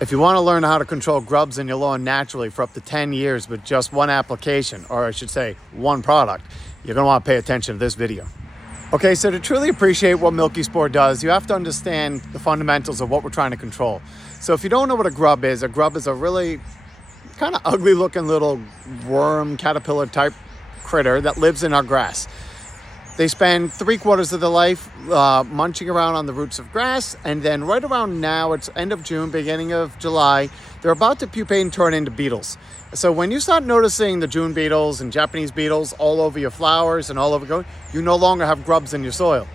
If you want to learn how to control grubs in your lawn naturally for up to 10 years with just one application, or I should say one product, you're going to want to pay attention to this video. Okay, so to truly appreciate what Milky Spore does, you have to understand the fundamentals of what we're trying to control. So if you don't know what a grub is a really kind of ugly looking little worm, caterpillar type critter that lives in our grass. They spend 3/4 of their life munching around on the roots of grass, and then right around now, it's end of June, beginning of July, they're about to pupate and turn into beetles. So when you start noticing the June beetles and Japanese beetles all over your flowers and all over, you no longer have grubs in your soil.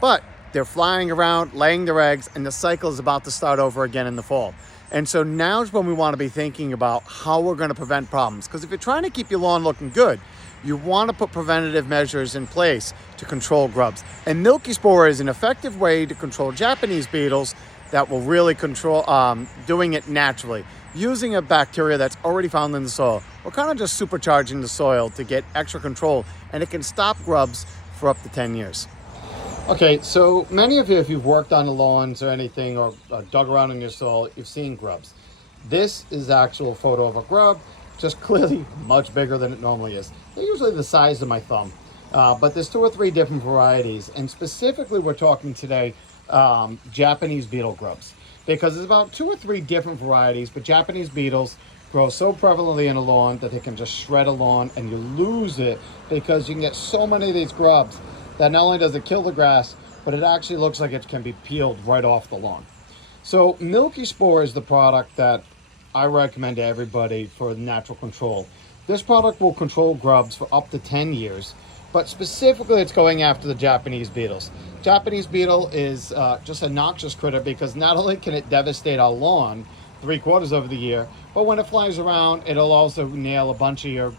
But they're flying around, laying their eggs, and the cycle is about to start over again in the fall. And so now's when we want to be thinking about how we're going to prevent problems. Because if you're trying to keep your lawn looking good, you want to put preventative measures in place to control grubs. And Milky Spore is an effective way to control Japanese beetles that will really control, doing it naturally, using a bacteria that's already found in the soil. We're kind of just supercharging the soil to get extra control, and it can stop grubs for up to 10 years. Okay, so many of you, if you've worked on the lawns or anything, or dug around in your soil, you've seen grubs. This is the actual photo of a grub, just clearly much bigger than it normally is. They're usually the size of my thumb, but there's 2 or 3 different varieties, and specifically we're talking today Japanese beetle grubs, because there's about 2 or 3 different varieties, but Japanese beetles grow so prevalently in a lawn that they can just shred a lawn, and you lose it because you can get so many of these grubs that not only does it kill the grass, but it actually looks like it can be peeled right off the lawn. So Milky Spore is the product that I recommend to everybody for natural control. This product will control grubs for up to 10 years, but specifically it's going after the Japanese beetles. Japanese beetle is just a noxious critter because not only can it devastate our lawn 3/4 of the year, but when it flies around, it'll also nail a bunch of your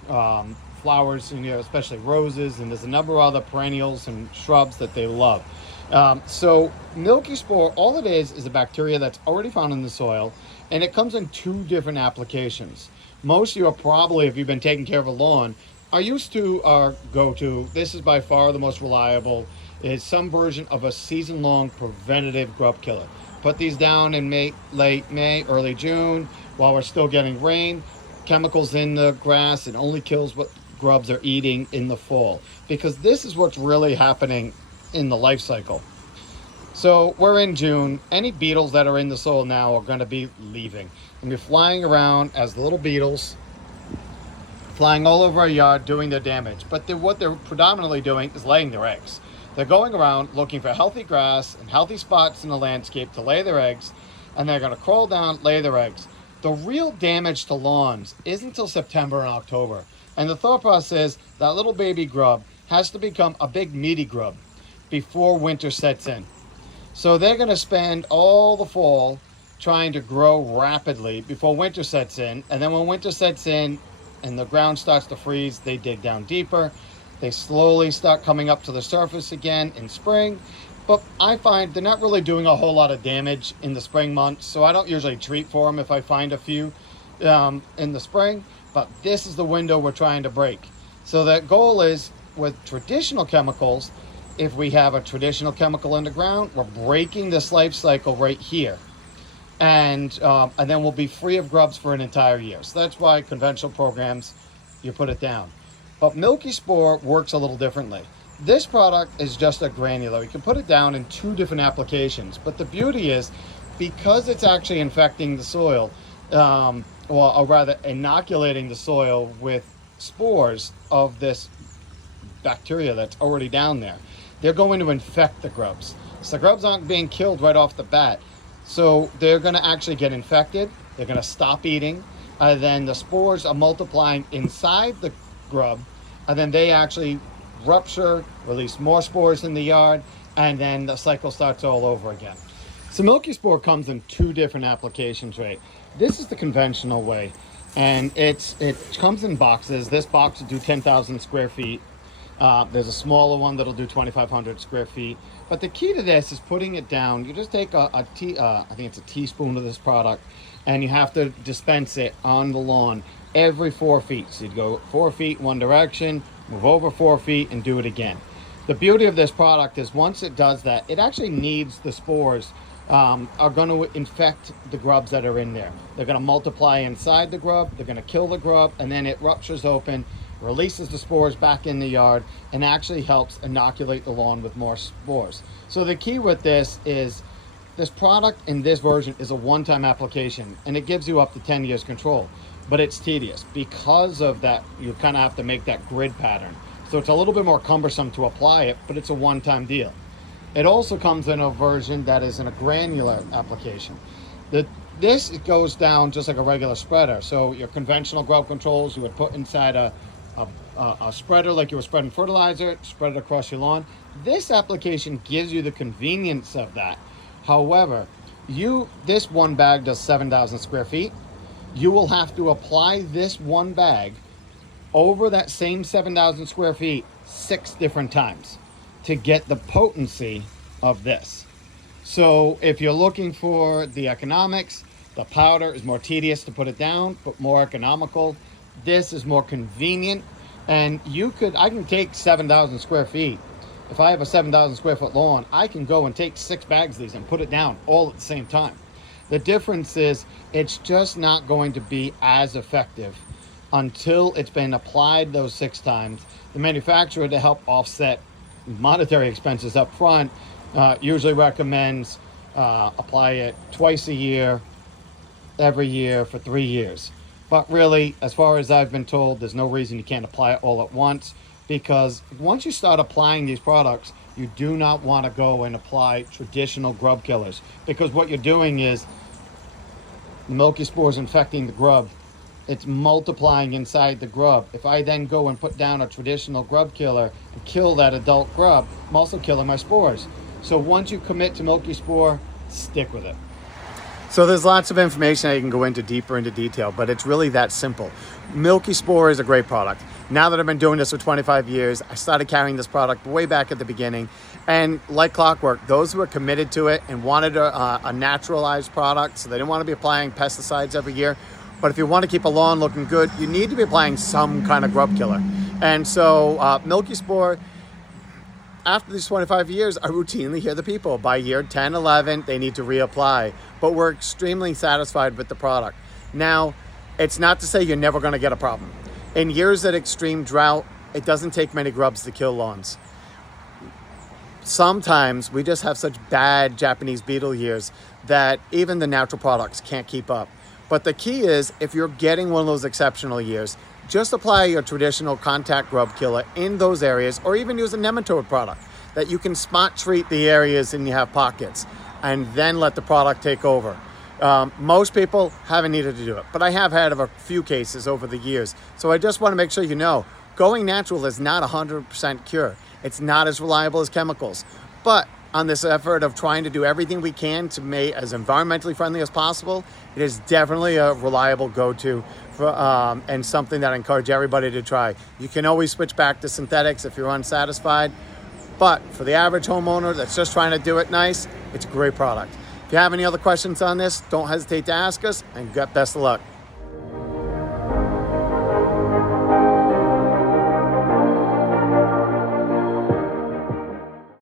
flowers, and especially roses, and there's a number of other perennials and shrubs that they love. So Milky Spore, all it is a bacteria that's already found in the soil, and it comes in 2 different applications. Most of you are probably, if you've been taking care of a lawn, are used to or go to, this is by far the most reliable, is some version of a season-long preventative grub killer. Put these down in late May, early June, while we're still getting rain. Chemicals in the grass, it only kills what grubs are eating in the fall, because this is what's really happening in the life cycle. So we're in June. Any beetles that are in the soil now are going to be leaving and be flying around as little beetles, flying all over our yard doing their damage. But what they're predominantly doing is laying their eggs. They're going around looking for healthy grass and healthy spots in the landscape to lay their eggs, and they're going to crawl down, lay their eggs. The real damage to lawns isn't until September and October. And the thought process is that little baby grub has to become a big meaty grub before winter sets in. So they're going to spend all the fall trying to grow rapidly before winter sets in. And then when winter sets in and the ground starts to freeze, they dig down deeper. They slowly start coming up to the surface again in spring. But I find they're not really doing a whole lot of damage in the spring months. So I don't usually treat for them if I find a few in the spring. But this is the window we're trying to break. So the goal is, with traditional chemicals, if we have a traditional chemical in the ground, we're breaking this life cycle right here. And then we'll be free of grubs for an entire year. So that's why conventional programs, you put it down. But Milky Spore works a little differently. This product is just a granular. You can put it down in 2 different applications. But the beauty is, because it's actually infecting the soil, or rather inoculating the soil with spores of this bacteria that's already down there, they're going to infect the grubs. So the grubs aren't being killed right off the bat. So they're going to actually get infected. They're going to stop eating. And then the spores are multiplying inside the grub. And then they actually rupture, release more spores in the yard. And then the cycle starts all over again. So Milky Spore comes in 2 different applications, right? This is the conventional way. And it comes in boxes. This box will do 10,000 square feet. There's a smaller one that'll do 2,500 square feet. But the key to this is putting it down. You just take I think it's a teaspoon of this product, and you have to dispense it on the lawn every 4 feet. So you'd go 4 feet one direction, move over 4 feet, and do it again. The beauty of this product is once it does that, it actually kneads the spores are going to infect the grubs that are in there. They're going to multiply inside the grub, they're going to kill the grub, and then it ruptures open, releases the spores back in the yard, and actually helps inoculate the lawn with more spores. So the key with this is this product in this version is a one-time application, and it gives you up to 10 years control, but it's tedious. Because of that, you kind of have to make that grid pattern. So it's a little bit more cumbersome to apply it, but it's a one-time deal. It also comes in a version that is in a granular application. This it goes down just like a regular spreader. So your conventional grub controls, you would put inside a spreader like you were spreading fertilizer, spread it across your lawn. This application gives you the convenience of that. However, this one bag does 7,000 square feet. You will have to apply this one bag over that same 7,000 square feet 6 different times to get the potency of this. So if you're looking for the economics, the powder is more tedious to put it down, but more economical. This is more convenient, and I can take 7,000 square feet. If I have a 7,000 square foot lawn, I can go and take 6 bags of these and put it down all at the same time. The difference is it's just not going to be as effective until it's been applied those 6 times. The manufacturer, to help offset monetary expenses up front, usually recommends apply it twice a year, every year for 3 years. But really, as far as I've been told, there's no reason you can't apply it all at once, because once you start applying these products, you do not want to go and apply traditional grub killers, because what you're doing is the milky spores infecting the grub. It's multiplying inside the grub. If I then go and put down a traditional grub killer and kill that adult grub, I'm also killing my spores. So once you commit to milky spore, stick with it. So there's lots of information I can go into deeper into detail, but it's really that simple. Milky spore is a great product. Now that I've been doing this for 25 years, I started carrying this product way back at the beginning. And like clockwork, those who are committed to it and wanted a naturalized product, so they didn't want to be applying pesticides every year, but if you want to keep a lawn looking good, you need to be applying some kind of grub killer. And so milky spore, after these 25 years, I routinely hear the people, by year 10, 11, they need to reapply. But we're extremely satisfied with the product. Now, it's not to say you're never going to get a problem. In years of extreme drought, it doesn't take many grubs to kill lawns. Sometimes we just have such bad Japanese beetle years that even the natural products can't keep up. But the key is, if you're getting one of those exceptional years, just apply your traditional contact grub killer in those areas, or even use a nematode product that you can spot treat the areas and you have pockets, and then let the product take over. Most people haven't needed to do it, but I have had a few cases over the years. So I just want to make sure you know, going natural is not 100% cure. It's not as reliable as chemicals. But on this effort of trying to do everything we can to make as environmentally friendly as possible, it is definitely a reliable go-to and something that I encourage everybody to try. You can always switch back to synthetics if you're unsatisfied, but for the average homeowner that's just trying to do it nice, it's a great product. If you have any other questions on this, don't hesitate to ask us, and best of luck.